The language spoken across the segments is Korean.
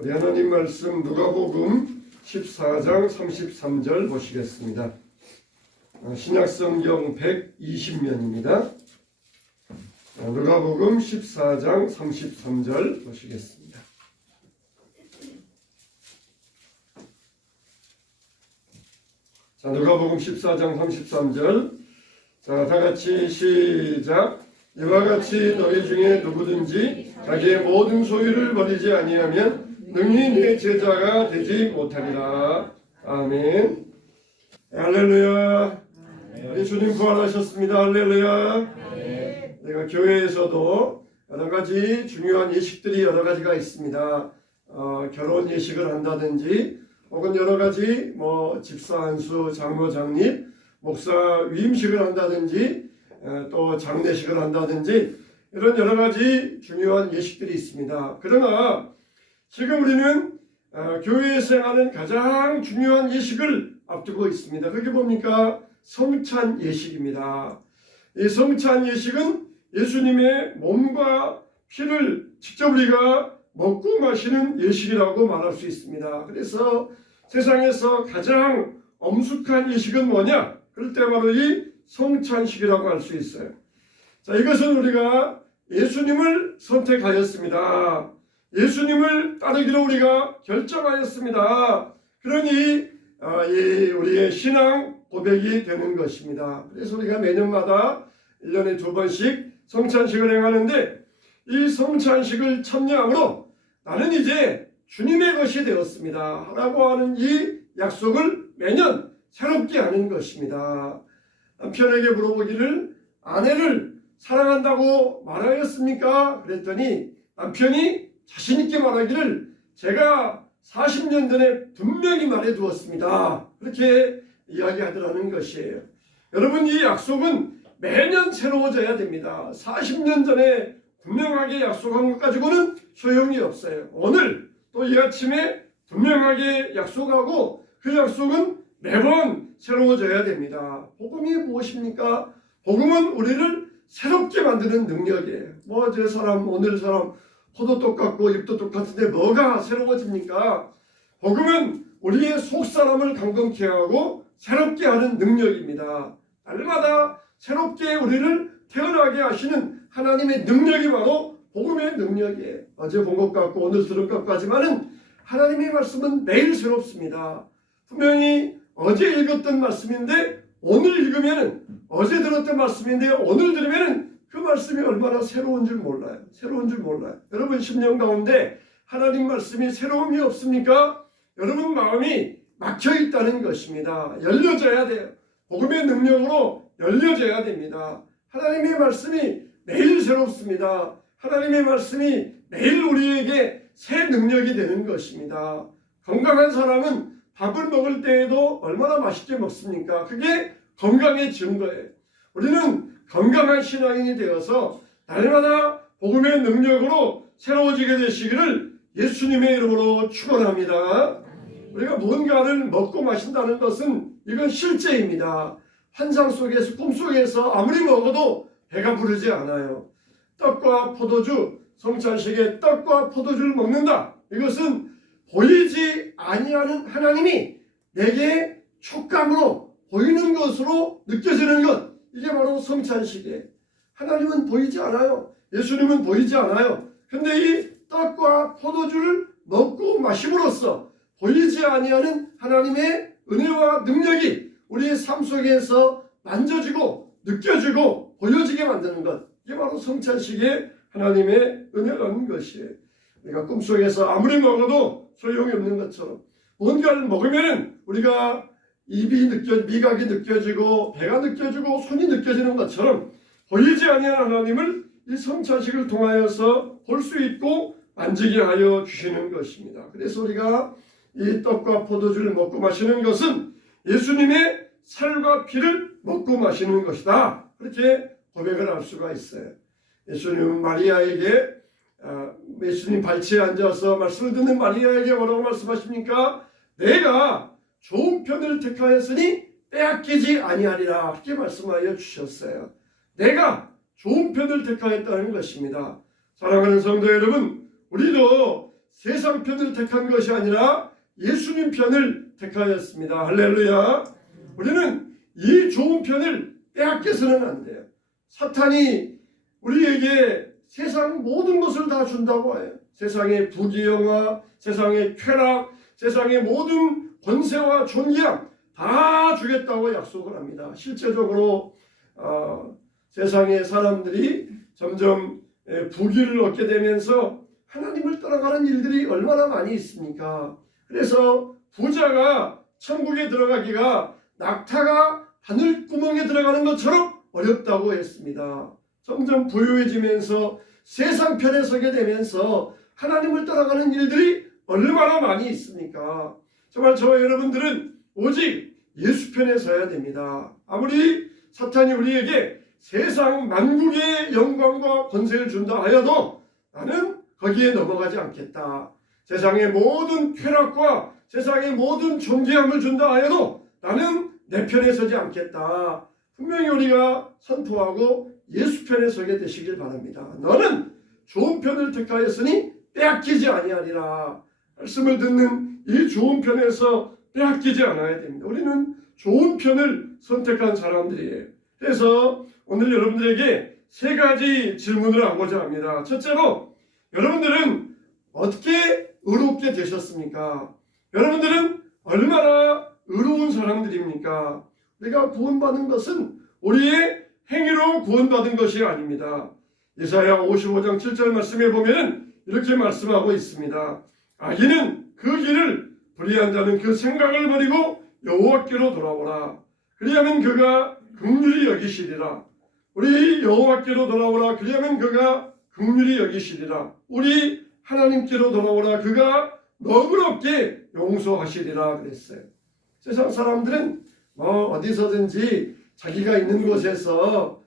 우리 하나님 말씀 누가복음 14장 33절 보시겠습니다. 신약성경 120면입니다. 누가복음 14장 33절 보시겠습니다. 자, 누가복음 14장 33절. 자, 다같이 시작. 이와 같이 너희 중에 누구든지 자기의 모든 소유를 버리지 아니하면 능히 내 제자가 되지 못하리라. 아멘. 할렐루야. 우리 주님 부활하셨습니다. 할렐루야. 내가 교회에서도 여러 가지 중요한 예식들이 여러 가지가 있습니다. 결혼 예식을 한다든지 혹은 여러 가지 집사 안수, 장로 장립, 목사 위임식을 한다든지 또 장례식을 한다든지 이런 여러 가지 중요한 예식들이 있습니다. 그러나 지금 우리는 교회에서 행하는 가장 중요한 예식을 앞두고 있습니다. 그게 뭡니까? 성찬 예식입니다. 이 성찬 예식은 예수님의 몸과 피를 직접 우리가 먹고 마시는 예식이라고 말할 수 있습니다. 그래서 세상에서 가장 엄숙한 예식은 뭐냐? 그럴 때 바로 이 성찬식이라고 할 수 있어요. 자, 이것은 우리가 예수님을 선택하였습니다. 예수님을 따르기로 우리가 결정하였습니다. 그러니 우리의 신앙 고백이 되는 것입니다. 그래서 우리가 매년마다 1년에 2번씩 성찬식을 행하는데 이 성찬식을 참여함으로 나는 이제 주님의 것이 되었습니다 라고 하는 이 약속을 매년 새롭게 하는 것입니다. 남편에게 물어보기를 아내를 사랑한다고 말하였습니까? 그랬더니 남편이 자신있게 말하기를 제가 40년 전에 분명히 말해두었습니다. 그렇게 이야기하더라는 것이에요. 여러분, 이 약속은 매년 새로워져야 됩니다. 40년 전에 분명하게 약속한 것 가지고는 소용이 없어요. 오늘 또 이 아침에 분명하게 약속하고 그 약속은 매번 새로워져야 됩니다. 복음이 무엇입니까? 복음은 우리를 새롭게 만드는 능력이에요. 저 사람, 오늘 사람 코도 똑같고 입도 똑같은데 뭐가 새로워집니까? 복음은 우리의 속사람을 강건케 하고 새롭게 하는 능력입니다. 날마다 새롭게 우리를 태어나게 하시는 하나님의 능력이 바로 복음의 능력이에요. 어제 본 것 같고 오늘 들은 것 같지만은 하나님의 말씀은 매일 새롭습니다. 분명히 어제 읽었던 말씀인데 오늘 읽으면은 어제 들었던 말씀인데 오늘 들으면은 그 말씀이 얼마나 새로운 줄 몰라요. 새로운 줄 몰라요. 여러분 심령 가운데 하나님 말씀이 새로움이 없습니까? 여러분 마음이 막혀 있다는 것입니다. 열려져야 돼요. 복음의 능력으로 열려져야 됩니다. 하나님의 말씀이 매일 새롭습니다. 하나님의 말씀이 매일 우리에게 새 능력이 되는 것입니다. 건강한 사람은 밥을 먹을 때에도 얼마나 맛있게 먹습니까? 그게 건강의 증거예요. 우리는 건강한 신앙인이 되어서 날마다 복음의 능력으로 새로워지게 되시기를 예수님의 이름으로 축원합니다. 우리가 무언가를 먹고 마신다는 것은 이건 실제입니다. 환상 속에서, 꿈속에서 아무리 먹어도 배가 부르지 않아요. 떡과 포도주, 성찬식에 떡과 포도주를 먹는다. 이것은 보이지 아니하는 하나님이 내게 촉감으로 보이는 것으로 느껴지는 것, 이게 바로 성찬식이에요. 하나님은 보이지 않아요. 예수님은 보이지 않아요. 근데 이 떡과 포도주를 먹고 마심으로써 보이지 아니하는 하나님의 은혜와 능력이 우리의 삶 속에서 만져지고 느껴지고 보여지게 만드는 것, 이게 바로 성찬식의 하나님의 은혜라는 것이에요. 우리가 꿈속에서 아무리 먹어도 소용이 없는 것처럼 뭔가를 먹으면 우리가 미각이 느껴지고 배가 느껴지고 손이 느껴지는 것처럼 보이지 아니하는 하나님을 이 성찬식을 통하여서 볼 수 있고 만지게 하여 주시는 것입니다. 그래서 우리가 이 떡과 포도주를 먹고 마시는 것은 예수님의 살과 피를 먹고 마시는 것이다. 그렇게 고백을 할 수가 있어요. 예수님은 마리아에게 예수님 발치에 앉아서 말씀을 듣는 마리아에게 뭐라고 말씀하십니까? 내가 좋은 편을 택하였으니 빼앗기지 아니하리라. 그렇게 말씀하여 주셨어요. 내가 좋은 편을 택하였다는 것입니다. 사랑하는 성도 여러분, 우리도 세상 편을 택한 것이 아니라 예수님 편을 택하였습니다. 할렐루야. 우리는 이 좋은 편을 빼앗겨서는 안 돼요. 사탄이 우리에게 세상 모든 것을 다 준다고 해요. 세상의 부귀영화, 세상의 쾌락, 세상의 모든 권세와 존귀함 다 주겠다고 약속을 합니다. 실제적으로 세상의 사람들이 점점 부귀를 얻게 되면서 하나님을 떠나가는 일들이 얼마나 많이 있습니까? 그래서 부자가 천국에 들어가기가 낙타가 바늘구멍에 들어가는 것처럼 어렵다고 했습니다. 점점 부유해지면서 세상 편에 서게 되면서 하나님을 떠나가는 일들이 얼마나 많이 있습니까? 정말 저와 여러분들은 오직 예수 편에 서야 됩니다. 아무리 사탄이 우리에게 세상 만국의 영광과 권세를 준다 하여도 나는 거기에 넘어가지 않겠다. 세상의 모든 쾌락과 세상의 모든 존귀함을 준다 하여도 나는 내 편에 서지 않겠다. 분명히 우리가 선포하고 예수 편에 서게 되시길 바랍니다. 너는 좋은 편을 택하였으니 빼앗기지 아니하리라. 말씀을 듣는 이 좋은 편에서 빼앗기지 않아야 됩니다. 우리는 좋은 편을 선택한 사람들이에요. 그래서 오늘 여러분들에게 세 가지 질문을 하고자 합니다. 첫째로, 여러분들은 어떻게 의롭게 되셨습니까? 여러분들은 얼마나 의로운 사람들입니까? 우리가 구원받은 것은 우리의 행위로 구원받은 것이 아닙니다. 이사야 55장 7절 말씀에 보면 이렇게 말씀하고 있습니다. 악인은 그 길을, 불의한 자는 그 생각을 버리고 여호와께로 돌아오라. 그리하면 그가 긍휼히 여기시리라. 우리 여호와께로 돌아오라. 그리하면 그가 긍휼히 여기시리라. 우리 하나님께로 돌아오라. 그가 너그럽게 용서하시리라 그랬어요. 세상 사람들은 어디서든지 자기가 있는 곳에서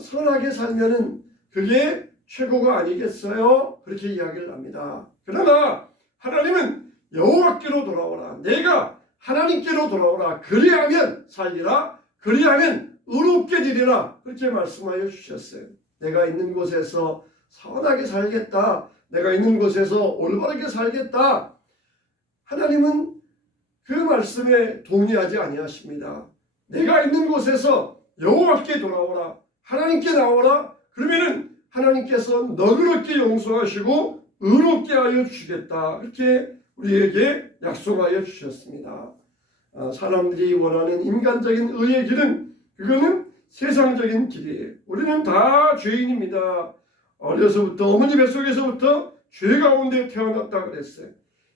선하게 살면은 그게 최고가 아니겠어요? 그렇게 이야기를 합니다. 그러나 하나님은 여호와께로 돌아오라. 내가 하나님께로 돌아오라. 그리하면 살리라. 그리하면 의롭게 되리라. 그렇게 말씀하여 주셨어요. 내가 있는 곳에서 선하게 살겠다. 내가 있는 곳에서 올바르게 살겠다. 하나님은 그 말씀에 동의하지 아니하십니다. 내가 있는 곳에서 여호와께 돌아오라. 하나님께 나오라. 그러면은 하나님께서 너그럽게 용서하시고 의롭게 하여 주시겠다. 이렇게 우리에게 약속하여 주셨습니다. 사람들이 원하는 인간적인 의의 길은 그거는 세상적인 길이에요. 우리는 다 죄인입니다. 어려서부터 어머니 뱃속에서부터 죄 가운데 태어났다 그랬어요.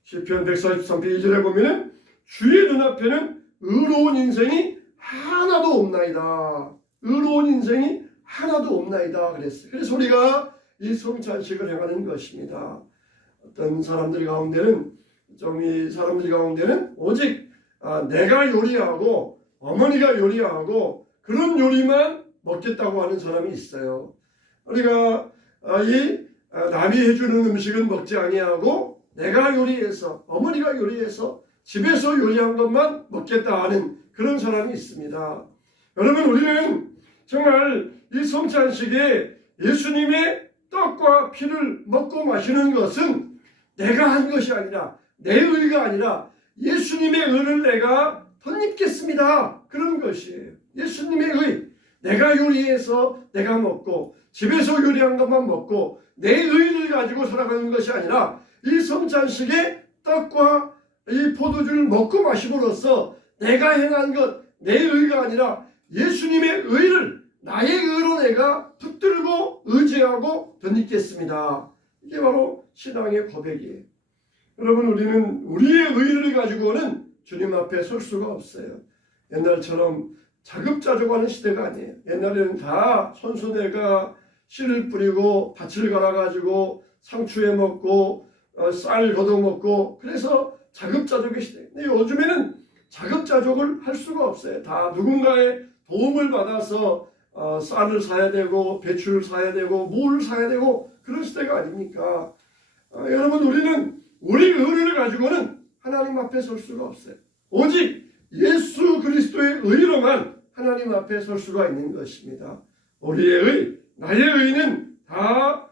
시편 143편 2절에 보면은 주의 눈앞에는 의로운 인생이 하나도 없나이다. 의로운 인생이 하나도 없나이다 그랬어요. 그래서 우리가 이 성찬식을 행하는 것입니다. 어떤 사람들 가운데는 이 사람들 가운데는 오직 내가 요리하고 어머니가 요리하고 그런 요리만 먹겠다고 하는 사람이 있어요. 우리가 남이 해주는 음식은 먹지 아니하고 내가 요리해서 어머니가 요리해서 집에서 요리한 것만 먹겠다 하는 그런 사람이 있습니다. 여러분, 우리는 정말 이 성찬식에 예수님의 떡과 피를 먹고 마시는 것은 내가 한 것이 아니라 내 의가 아니라 예수님의 의를 내가 덧입겠습니다. 그런 것이에요. 예수님의 의. 내가 요리해서 내가 먹고 집에서 요리한 것만 먹고 내 의를 가지고 살아가는 것이 아니라 이 성찬식에 떡과 이 포도주를 먹고 마심으로써 내가 행한 것, 내 의가 아니라 예수님의 의를 나의 의로 내가 붙들고 의지하고 덧입겠습니다. 이게 바로 신앙의 고백이에요. 여러분, 우리는 우리의 의를 가지고는 주님 앞에 설 수가 없어요. 옛날처럼 자급자족하는 시대가 아니에요. 옛날에는 다 손수대가 씨를 뿌리고 밭을 갈아가지고 상추에 먹고 쌀 걷어먹고 그래서 자급자족의 시대. 근데 요즘에는 자급자족을 할 수가 없어요. 다 누군가의 도움을 받아서 쌀을 사야 되고 배추를 사야 되고 무를 사야 되고 그런 시대가 아닙니까? 여러분, 우리는 우리 의를 가지고는 하나님 앞에 설 수가 없어요. 오직 예수 그리스도의 의로만 하나님 앞에 설 수가 있는 것입니다. 우리의 의, 나의 의는 다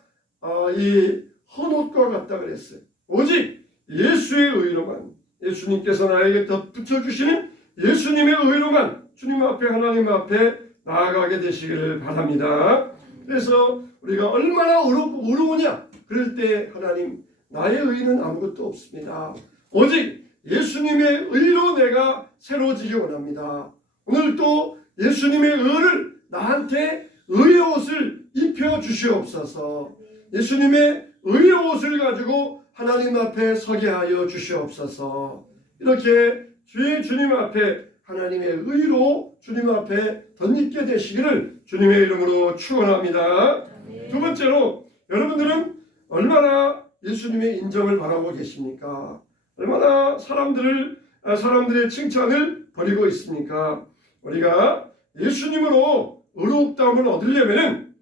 이 헌옷과 같다 그랬어요. 오직 예수의 의로만, 예수님께서 나에게 덧붙여주시는 예수님의 의로만 주님 앞에, 하나님 앞에 나아가게 되시기를 바랍니다. 그래서 우리가 얼마나 어려우냐, 그럴 때 하나님, 나의 의는 아무것도 없습니다. 오직 예수님의 의로 내가 새로워지기 원합니다. 오늘 또 예수님의 의를 나한테 의의 옷을 입혀 주시옵소서. 예수님의 의의 옷을 가지고 하나님 앞에 서게 하여 주시옵소서. 이렇게 주님 앞에 하나님의 의로 주님 앞에 덧입게 되시기를 주님의 이름으로 축원합니다. 두 번째로, 여러분들은 얼마나 예수님의 인정을 바라고 계십니까? 얼마나 사람들의 칭찬을 버리고 있습니까? 우리가 예수님으로 의롭다함을 얻으려면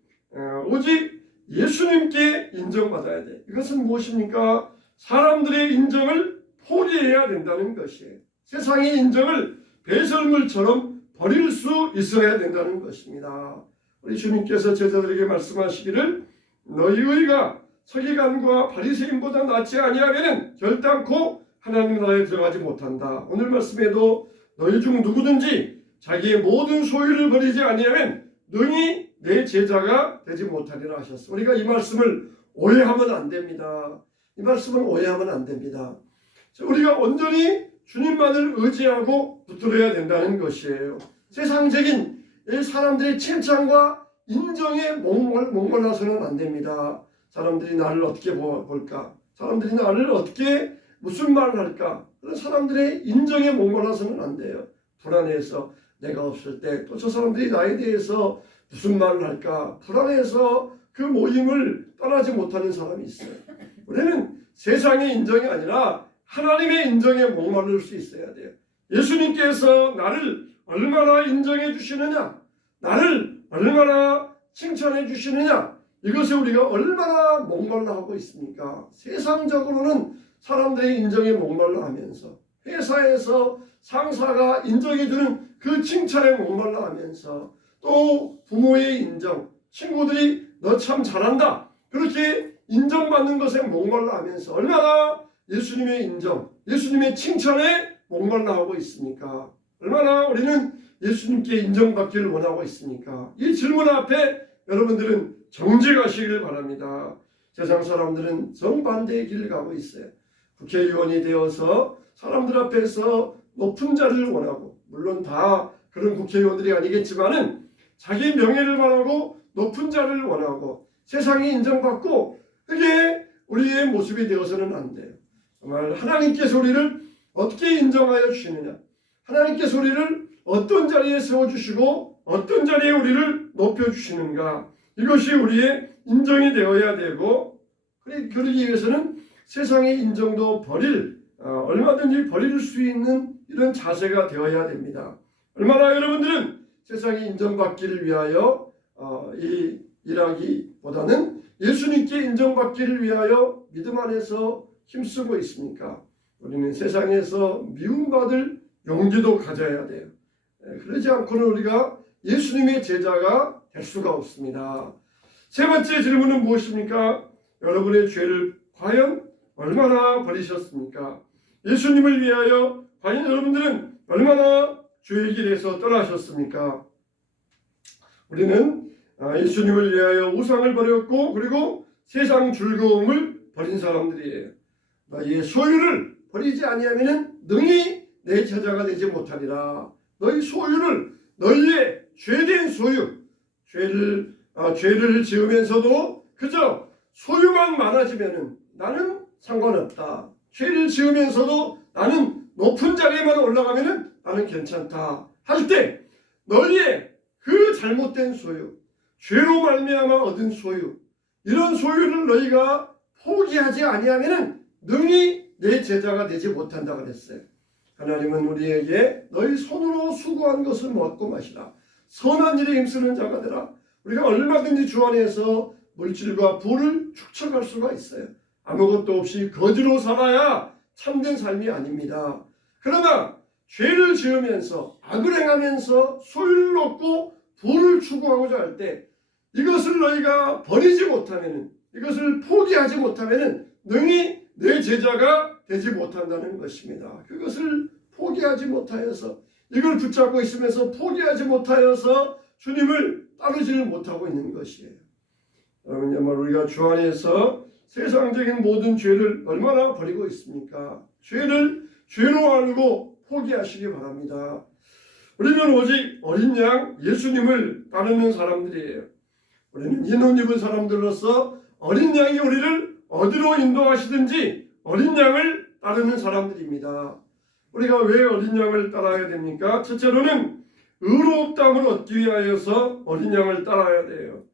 오직 예수님께 인정받아야 돼. 이것은 무엇입니까? 사람들의 인정을 포기해야 된다는 것이에요. 세상의 인정을 배설물처럼 버릴 수 있어야 된다는 것입니다. 우리 주님께서 제자들에게 말씀하시기를 너희 의가 서기관과 바리새인보다 낫지 아니하면 결단코 하나님 나라에 들어가지 못한다. 오늘 말씀에도 너희 중 누구든지 자기의 모든 소유를 버리지 아니하면 능히 내 제자가 되지 못하리라 하셨어. 우리가 이 말씀을 오해하면 안 됩니다. 이 말씀을 오해하면 안 됩니다. 우리가 온전히 주님만을 의지하고 붙들어야 된다는 것이에요. 세상적인 사람들의 칭찬과 인정에 목말라서는 안 됩니다. 사람들이 나를 어떻게 볼까? 사람들이 나를 어떻게 무슨 말을 할까? 그런 사람들의 인정에 목말라서는 안 돼요. 불안해서 내가 없을 때 또 저 사람들이 나에 대해서 무슨 말을 할까? 불안해서 그 모임을 떠나지 못하는 사람이 있어요. 우리는 세상의 인정이 아니라 하나님의 인정에 목마를 수 있어야 돼요. 예수님께서 나를 얼마나 인정해 주시느냐, 나를 얼마나 칭찬해 주시느냐, 이것에 우리가 얼마나 목말라 하고 있습니까? 세상적으로는 사람들의 인정에 목말라 하면서, 회사에서 상사가 인정해 주는 그 칭찬에 목말라 하면서, 또 부모의 인정, 친구들이 너 참 잘한다, 그렇게 인정받는 것에 목말라 하면서 얼마나 예수님의 인정, 예수님의 칭찬에 목말라 하고 있습니까? 얼마나 우리는 예수님께 인정받기를 원하고 있습니까? 이 질문 앞에 여러분들은 정직하시길 바랍니다. 세상 사람들은 정반대의 길을 가고 있어요. 국회의원이 되어서 사람들 앞에서 높은 자리를 원하고, 물론 다 그런 국회의원들이 아니겠지만은 자기 명예를 바라고 높은 자리를 원하고 세상에 인정받고, 그게 우리의 모습이 되어서는 안 돼요. 정말 하나님께서 우리를 어떻게 인정하여 주시느냐, 하나님께서 우리를 어떤 자리에 세워주시고 어떤 자리에 우리를 높여주시는가, 이것이 우리의 인정이 되어야 되고, 그러기 위해서는 세상의 인정도 얼마든지 버릴 수 있는 이런 자세가 되어야 됩니다. 얼마나 여러분들은 세상이 인정받기를 위하여 일하기보다는 예수님께 인정받기를 위하여 믿음 안에서 힘쓰고 있습니까? 우리는 세상에서 미움받을 용기도 가져야 돼요. 그러지 않고는 우리가 예수님의 제자가 될 수가 없습니다. 세 번째 질문은 무엇입니까? 여러분의 죄를 과연 얼마나 버리셨습니까? 예수님을 위하여 과연 여러분들은 얼마나 죄의 길에서 떠나셨습니까? 우리는 예수님을 위하여 우상을 버렸고, 그리고 세상 즐거움을 버린 사람들이에요. 너희의 소유를 버리지 아니하면 능히 내 제자가 되지 못하리라. 너희 소유를, 너희의 죄된 소유, 죄를 지으면서도 그저 소유만 많아지면 나는 상관없다. 죄를 지으면서도 나는 높은 자리에만 올라가면 나는 괜찮다 할 때, 너희의 그 잘못된 소유, 죄로 말미암아 얻은 소유, 이런 소유를 너희가 포기하지 아니하면 능히 내 제자가 되지 못한다 그랬어요. 하나님은 우리에게 너희 손으로 수고한 것을 먹고 마시라. 선한 일에 힘쓰는 자가 되라. 우리가 얼마든지 주 안에서 물질과 부를 축적할 수가 있어요. 아무것도 없이 거지로 살아야 참된 삶이 아닙니다. 그러나 죄를 지으면서 악을 행하면서 소유를 얻고 부를 추구하고자 할 때, 이것을 너희가 버리지 못하면, 이것을 포기하지 못하면 능히 내 제자가 되지 못한다는 것입니다. 그것을 포기하지 못하여서, 이걸 붙잡고 있으면서 포기하지 못하여서 주님을 따르지를 못하고 있는 것이에요. 여러분, 정말 우리가 주 안에서 세상적인 모든 죄를 얼마나 버리고 있습니까? 죄를 죄로 알고 포기하시기 바랍니다. 우리는 오직 어린 양 예수님을 따르는 사람들이에요. 우리는 흰 옷 입은 사람들로서 어린 양이 우리를 어디로 인도하시든지 어린 양을 따르는 사람들입니다. 우리가 왜 어린 양을 따라야 됩니까? 첫째로는 의롭다함을 얻기 위하여서 어린 양을 따라야 돼요.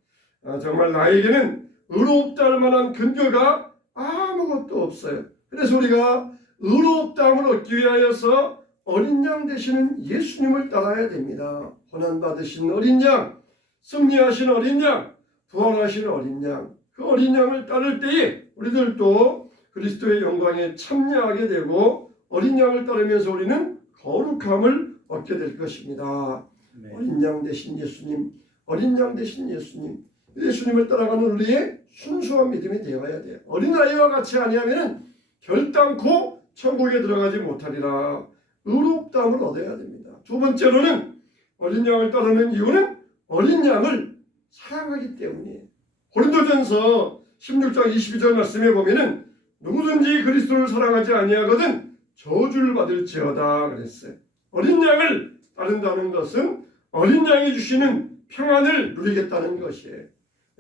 정말 나에게는 의롭다 할 만한 근거가 아무것도 없어요. 그래서 우리가 의롭다함을 얻기 위하여서 어린 양 되시는 예수님을 따라야 됩니다. 고난받으신 어린 양, 승리하신 어린 양, 부활하신 어린 양, 그 어린 양을 따를 때에 우리들도 그리스도의 영광에 참여하게 되고 어린 양을 따르면서 우리는 거룩함을 얻게 될 것입니다. 네. 어린 양 되신 예수님, 어린 양 되신 예수님, 예수님을 따라가는 우리의 순수한 믿음이 되어야 돼요. 어린아이와 같이 아니하면 결단코 천국에 들어가지 못하리라. 의롭다함을 얻어야 됩니다. 두 번째로는 어린 양을 따르는 이유는 어린 양을 사랑하기 때문이에요. 고린도전서 16장 22절 말씀에 보면은 누구든지 그리스도를 사랑하지 아니하거든 저주를 받을지어다 그랬어요. 어린 양을 따른다는 것은 어린 양이 주시는 평안을 누리겠다는 것이에요.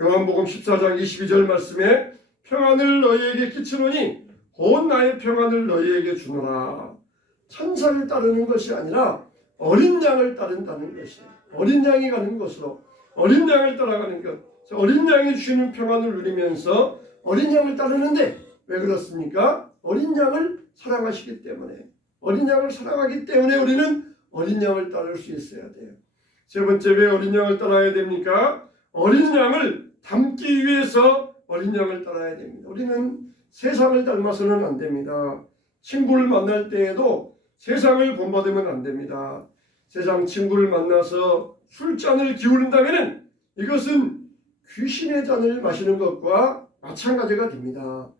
요한복음 14장 22절 말씀에 평안을 너희에게 끼치노니 곧 나의 평안을 너희에게 주노라. 천사를 따르는 것이 아니라 어린 양을 따른다는 것이에요. 어린 양이 가는 곳으로 어린 양을 따라가는 것. 어린 양이 주시는 평안을 누리면서 어린 양을 따르는데 왜 그렇습니까? 어린 양을 사랑하시기 때문에, 어린 양을 사랑하기 때문에 우리는 어린 양을 따를 수 있어야 돼요. 세 번째, 왜 어린 양을 따라야 됩니까? 어린 양을 닮기 위해서 어린 양을 따라야 됩니다. 우리는 세상을 닮아서는 안 됩니다. 친구를 만날 때에도 세상을 본받으면 안 됩니다. 세상 친구를 만나서 술잔을 기울인다면 이것은 귀신의 잔을 마시는 것과 마찬가지가 됩니다.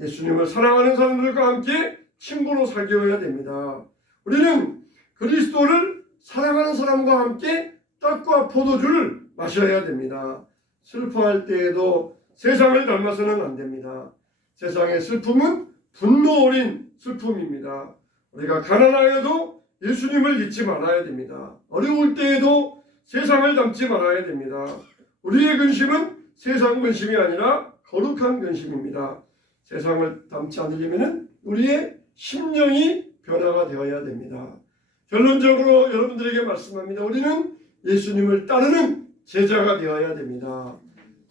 예수님을 사랑하는 사람들과 함께 친구로 사귀어야 됩니다. 우리는 그리스도를 사랑하는 사람과 함께 떡과 포도주를 마셔야 됩니다. 슬퍼할 때에도 세상을 닮아서는 안 됩니다. 세상의 슬픔은 분노 어린 슬픔입니다. 우리가 가난하여도 예수님을 잊지 말아야 됩니다. 어려울 때에도 세상을 닮지 말아야 됩니다. 우리의 근심은 세상 근심이 아니라 거룩한 근심입니다. 세상을 닮지 않으려면 우리의 심령이 변화가 되어야 됩니다. 결론적으로 여러분들에게 말씀합니다. 우리는 예수님을 따르는 제자가 되어야 됩니다.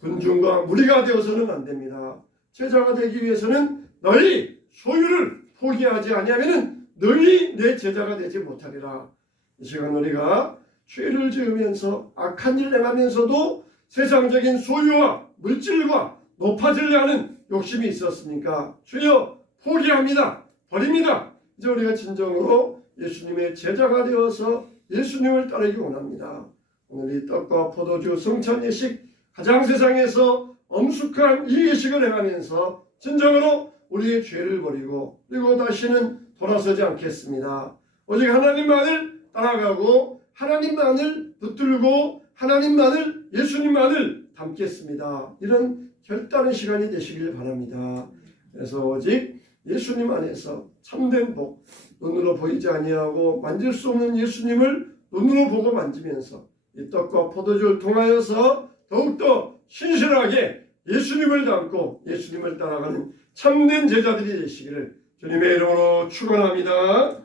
군중과 무리가 되어서는 안 됩니다. 제자가 되기 위해서는 너희 소유를 포기하지 아니하면 너희 내 제자가 되지 못하리라. 이 시간 우리가 죄를 지으면서 악한 일을 행하면서도 세상적인 소유와 물질과 높아지려 하는 욕심이 있었으니까 주여 포기합니다. 버립니다. 이제 우리가 진정으로 예수님의 제자가 되어서 예수님을 따르기 원합니다. 오늘 이 떡과 포도주 성찬 예식, 가장 세상에서 엄숙한 이 예식을 행하면서 진정으로 우리의 죄를 버리고 그리고 다시는 돌아서지 않겠습니다. 오직 하나님만을 따라가고 하나님만을 붙들고 하나님만을, 예수님만을 닮겠습니다. 이런 결단의 시간이 되시길 바랍니다. 그래서 오직 예수님 안에서 참된 복, 눈으로 보이지 아니하고 만질 수 없는 예수님을 눈으로 보고 만지면서 이 떡과 포도주를 통하여서 더욱더 신실하게 예수님을 닮고 예수님을 따라가는 참된 제자들이 되시기를 주님의 이름으로 축원합니다.